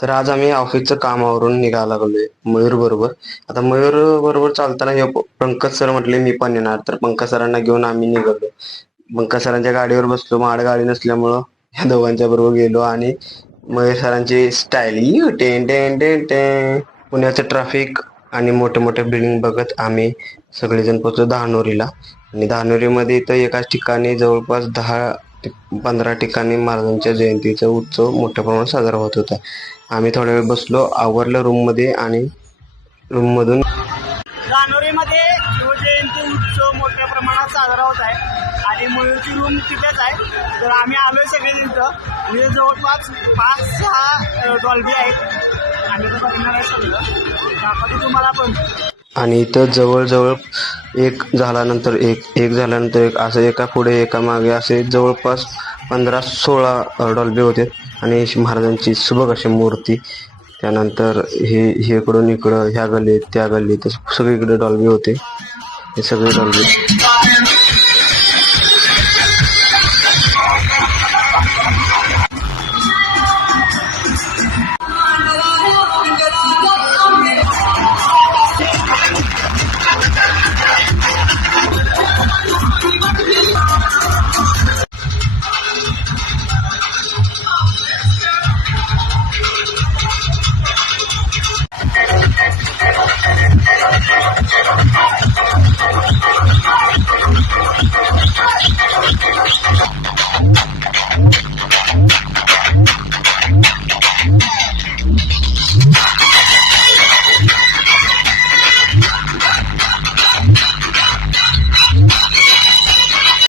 तर आज आम्ही ऑफिसचं कामावरून निघायला लागलोय मयूर बरोबर. आता मयूर बरोबर चालताना हे पंकज सर म्हटले मी पण येणार. तर पंकज सरांना घेऊन आम्ही निघालो. पंकज सरांच्या गाडीवर बसलो. माड गाडी नसल्यामुळं ह्या दोघांच्या बरोबर गेलो आणि मयूर सरांची style ten ten ten ten. पुण्याचं ट्रॅफिक आणि मोठे मोठे बिल्डिंग बघत आम्ही सगळेजण पोहोचलो दहानोरीला आणि दहानोरीमध्ये इथं एकाच ठिकाणी जवळपास दहा पंधरा ठिकाणी महाराजांच्या जयंतीचा उत्सव मोठ्या प्रमाणात साजरा होत होता. आम्ही थोडा वेळ बसलो आवरलं रूममध्ये आणि रूममधून मधून शिवजयंती उत्सव मोठ्या प्रमाणात साजरा होत आहे. आणि मयूरची रूम तिथेच आहे. तर आम्ही आलोय सगळे तिथं म्हणजे जवळपास पाच सहा डॉल्बी आहेत. आम्ही तर बघणार आहे सगळं. दाखवते तुम्हाला पण. आणि इथं जवळजवळ एक झाल्यानंतर एक एक झाल्यानंतर एक असं एका पुढे एका मागे असे जवळपास पंधरा सोळा डॉल्बी होते. आणि श- महाराजांची सुबक अशी मूर्ती. त्यानंतर हे हे इकडून इकडं ह्या गल्लीत त्या गल्लीत सगळीकडे डॉल्बी होते. हे सगळे डॉल्बी.